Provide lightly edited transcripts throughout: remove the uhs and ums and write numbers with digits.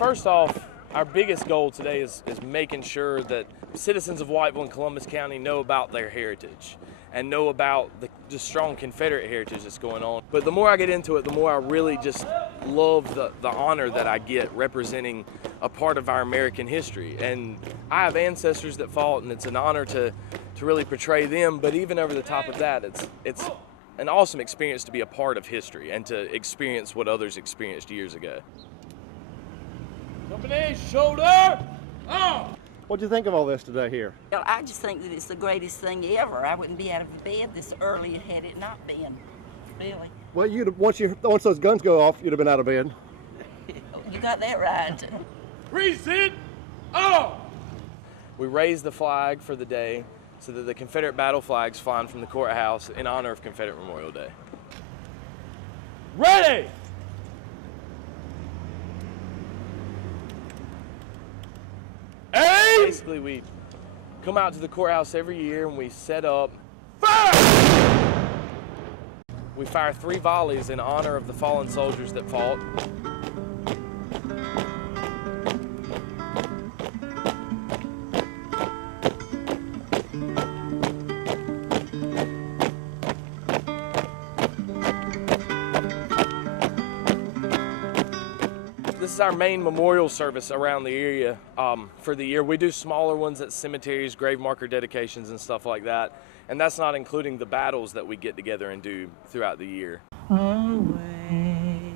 First off, our biggest goal today is making sure that citizens of Whiteville and Columbus County know about their heritage and know about the strong Confederate heritage that's going on. But the more I get into it, the more I really just love the honor that I get representing a part of our American history. And I have ancestors that fought, and it's an honor to really portray them. But even over the top of that, it's an awesome experience to be a part of history and to experience what others experienced years ago. Company, shoulder, on! What'd you think of all this today here? Well, I just think that it's the greatest thing ever. I wouldn't be out of bed this early had it not been, really. Well, once those guns go off, you'd have been out of bed. You got that right. Precinct, on! We raised the flag for the day so that the Confederate battle flags flying from the courthouse in honor of Confederate Memorial Day. Ready! Aim! Basically, we come out to the courthouse every year and we set up. Fire! We fire 3 volleys in honor of the fallen soldiers that fought. This is our main memorial service around the area for the year. We do smaller ones at cemeteries, grave marker dedications, and stuff like that. And that's not including the battles that we get together and do throughout the year. Away,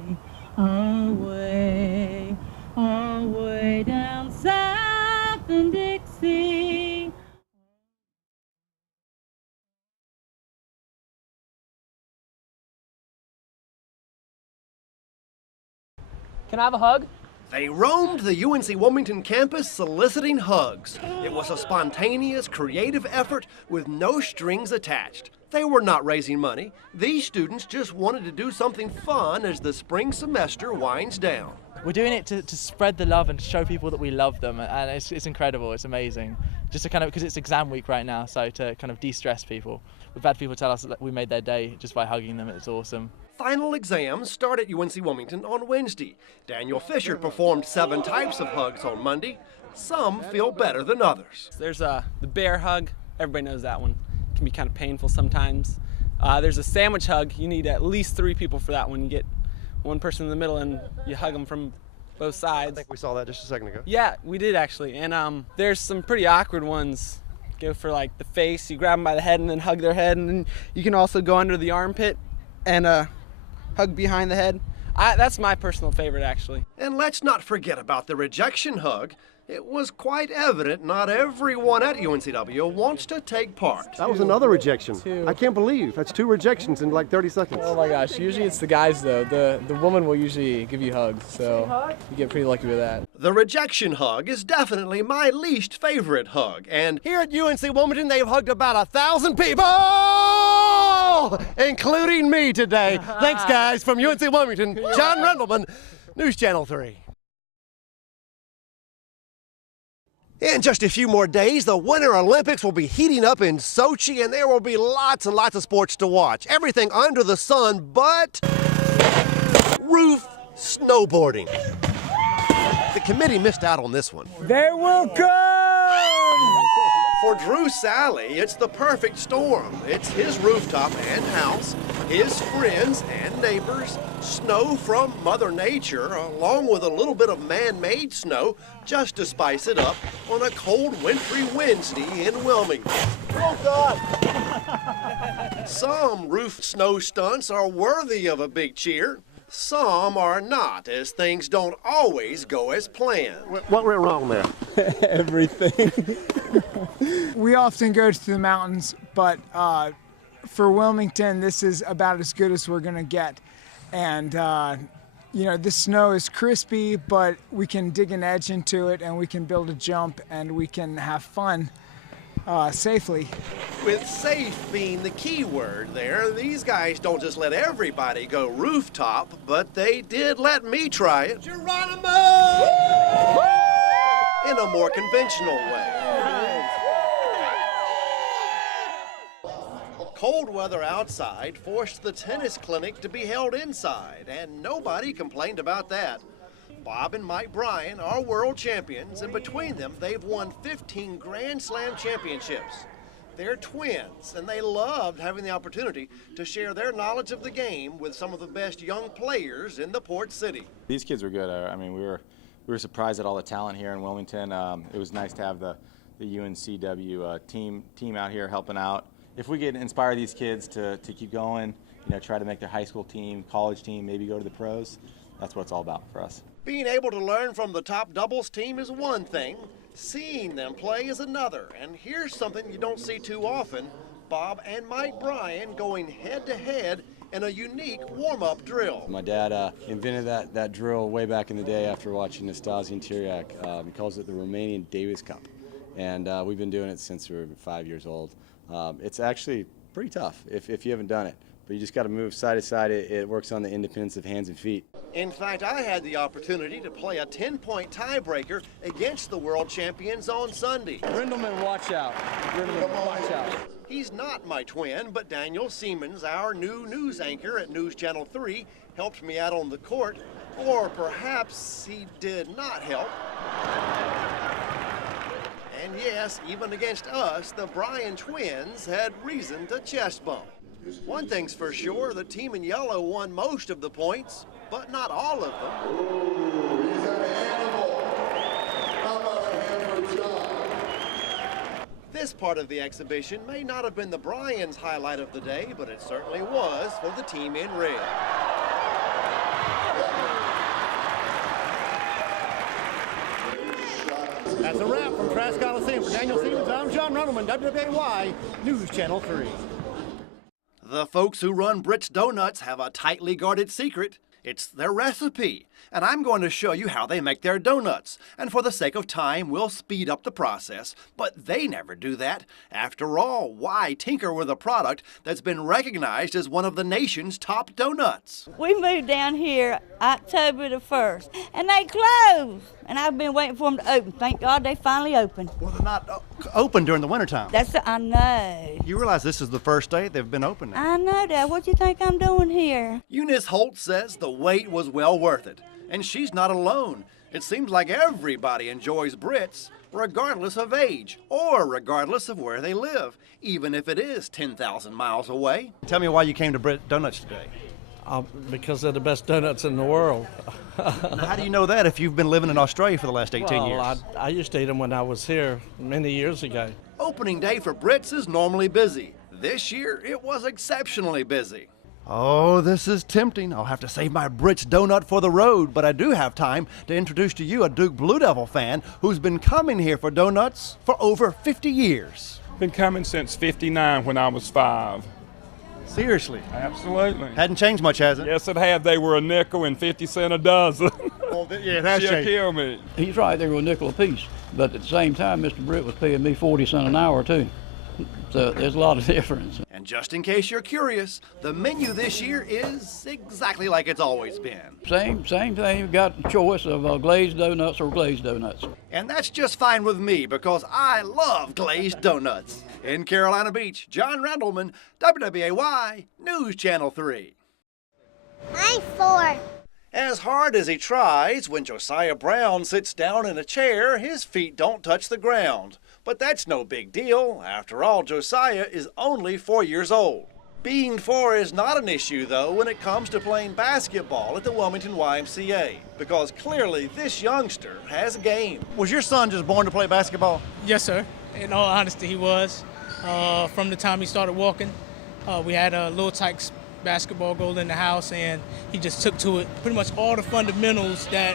away, away down south in Dixie. Can I have a hug? They roamed the UNC Wilmington campus soliciting hugs. It was a spontaneous, creative effort with no strings attached. They were not raising money. These students just wanted to do something fun as the spring semester winds down. We're doing it to spread the love and to show people that we love them, and it's incredible, it's amazing. Just to kind of, because it's exam week right now, so to kind of de-stress people. We've had people tell us that we made their day just by hugging them. It's awesome. Final exams start at UNC Wilmington on Wednesday. Daniel Fisher performed 7 types of hugs on Monday. Some feel better than others. There's the bear hug. Everybody knows that one. It can be kind of painful sometimes. There's a sandwich hug. You need at least 3 people for that one. You get one person in the middle and you hug them from both sides. I think we saw that just a second ago. Yeah, we did actually. And there's some pretty awkward ones. Go for like the face. You grab them by the head and then hug their head. And then you can also go under the armpit and hug behind the head. That's my personal favorite, actually. And let's not forget about the rejection hug. It was quite evident not everyone at UNCW wants to take part. That was another rejection. I can't believe that's 2 rejections in like 30 seconds. Oh my gosh, usually it's the guys though. The woman will usually give you hugs, so you get pretty lucky with that. The rejection hug is definitely my least favorite hug. And here at UNC Wilmington, they've hugged about 1,000 people, including me today. Thanks, guys, from UNC Wilmington, John Rendleman, News Channel 3. In just a few more days, the Winter Olympics will be heating up in Sochi, and there will be lots and lots of sports to watch. Everything under the sun but roof snowboarding. The committee missed out on this one. They will come! For Drew Sally, it's the perfect storm. It's his rooftop and house, his friends and neighbors, snow from Mother Nature, along with a little bit of man-made snow, just to spice it up on a cold, wintry Wednesday in Wilmington. Oh, God! Some roof snow stunts are worthy of a big cheer. Some are not, as things don't always go as planned. What went wrong there? Everything. We often go to the mountains, but for Wilmington, this is about as good as we're going to get. And, you know, this snow is crispy, but we can dig an edge into it, and we can build a jump, and we can have fun safely. With safe being the key word there, these guys don't just let everybody go rooftop, but they did let me try it. Geronimo! In a more conventional way. Cold weather outside forced the tennis clinic to be held inside, and nobody complained about that. Bob and Mike Bryan are world champions, and between them, they've won 15 Grand Slam championships. They're twins, and they loved having the opportunity to share their knowledge of the game with some of the best young players in the port city. These kids were good. I mean, we were surprised at all the talent here in Wilmington. It was nice to have the UNCW team out here helping out. If we could inspire these kids to keep going, try to make their high school team, college team, maybe go to the pros, that's what it's all about for us. Being able to learn from the top doubles team is one thing. Seeing them play is another, and here's something you don't see too often. Bob and Mike Bryan going head-to-head in a unique warm-up drill. My dad invented that drill way back in the day after watching Nastasi and Tiriac. He calls it the Romanian Davis Cup, and we've been doing it since we were 5 years old. It's actually pretty tough if you haven't done it, but you just got to move side to side. It works on the independence of hands and feet. In fact, I had the opportunity to play a 10-point tiebreaker against the world champions on Sunday. Rendleman, watch out. Rendleman, watch out. He's not my twin, but Daniel Siemens, our new news anchor at News Channel 3, helped me out on the court, or perhaps he did not help. And yes, even against us, the Bryan twins had reason to chest bump. One thing's for sure, the team in yellow won most of the points, but not all of them. Ooh, he's an animal. How about a hand for John? This part of the exhibition may not have been the Bryans' highlight of the day, but it certainly was for the team in red. That's a wrap from Trask Coliseum. For Daniel Siemens, I'm John Rendleman, WWAY News Channel 3. The folks who run Britt's Donuts have a tightly guarded secret. It's their recipe, and I'm going to show you how they make their donuts. And for the sake of time, we'll speed up the process, but they never do that. After all, why tinker with a product that's been recognized as one of the nation's top donuts? We moved down here October the 1st, and they closed. And I've been waiting for them to open. Thank God they finally opened. Well, they're not open during the wintertime. I know. You realize this is the first day they've been open now. I know, Dad. What do you think I'm doing here? Eunice Holt says the wait was well worth it. And she's not alone. It seems like everybody enjoys Brits, regardless of age or regardless of where they live, even if it is 10,000 miles away. Tell me why you came to Brit Donuts today. Because they're the best donuts in the world. Now, how do you know that if you've been living in Australia for the last 18 years? I used to eat them when I was here many years ago. Opening day for Brits is normally busy. This year, it was exceptionally busy. Oh, this is tempting. I'll have to save my Brits donut for the road, but I do have time to introduce to you a Duke Blue Devil fan who's been coming here for donuts for over 50 years. Been coming since '59 when I was 5. Seriously? Absolutely. Hadn't changed much, has it? Yes, it had. They were a nickel and 50 cents a dozen. Well, yeah, it has She'll changed. kill me. He's right, they were a nickel apiece. But at the same time, Mr. Britt was paying me 40 cents an hour, too. So there's a lot of difference. And just in case you're curious, the menu this year is exactly like it's always been. Same thing. You've got a choice of glazed donuts or glazed donuts. And that's just fine with me because I love glazed donuts. In Carolina Beach, John Rendleman, WWAY News Channel 3. I'm 4. As hard as he tries, when Josiah Brown sits down in a chair, his feet don't touch the ground. But that's no big deal. After all, Josiah is only 4 years old. Being 4 is not an issue, though, when it comes to playing basketball at the Wilmington YMCA, because clearly this youngster has game. Was your son just born to play basketball? Yes, sir. In all honesty, he was. From the time he started walking, we had a Little Tykes basketball goal in the house, and he just took to it. Pretty much all the fundamentals that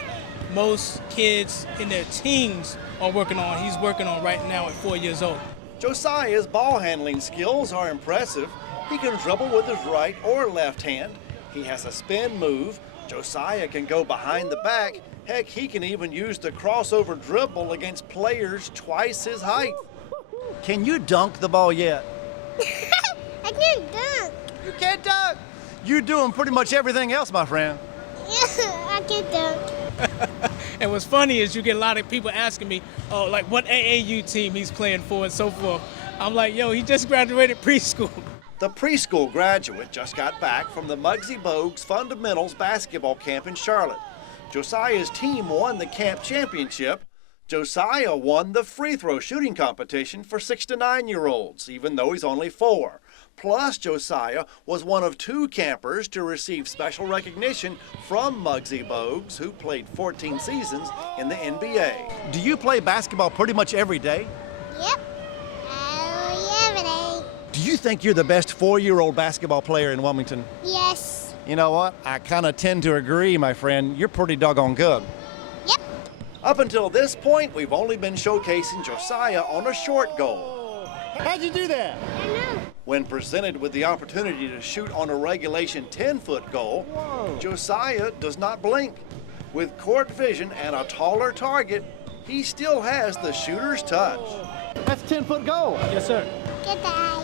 most kids in their teens are working on, he's working on right now at 4 years old. Josiah's ball handling skills are impressive. He can dribble with his right or left hand. He has a spin move. Josiah can go behind the back. Heck, he can even use the crossover dribble against players twice his height. Can you dunk the ball yet? I can't dunk. You can't dunk? You're doing pretty much everything else, my friend. I can't dunk. And what's funny is you get a lot of people asking me, oh, like what AAU team he's playing for and so forth. I'm like, yo, he just graduated preschool. The preschool graduate just got back from the Muggsy Bogues Fundamentals basketball camp in Charlotte. Josiah's team won the camp championship. Josiah won the free throw shooting competition for 6 to 9-year-olds, even though he's only 4. Plus, Josiah was one of 2 campers to receive special recognition from Muggsy Bogues, who played 14 seasons in the NBA. Do you play basketball pretty much every day? Yep. Every day. Do you think you're the best 4-year-old basketball player in Wilmington? Yes. You know what? I kind of tend to agree, my friend. You're pretty doggone good. Yep. Up until this point, we've only been showcasing Josiah on a short goal. How'd you do that? I know. When presented with the opportunity to shoot on a regulation 10-foot goal, Josiah does not blink. With court vision and a taller target, he still has the shooter's touch. That's a 10-foot goal. Yes, sir. Good eye.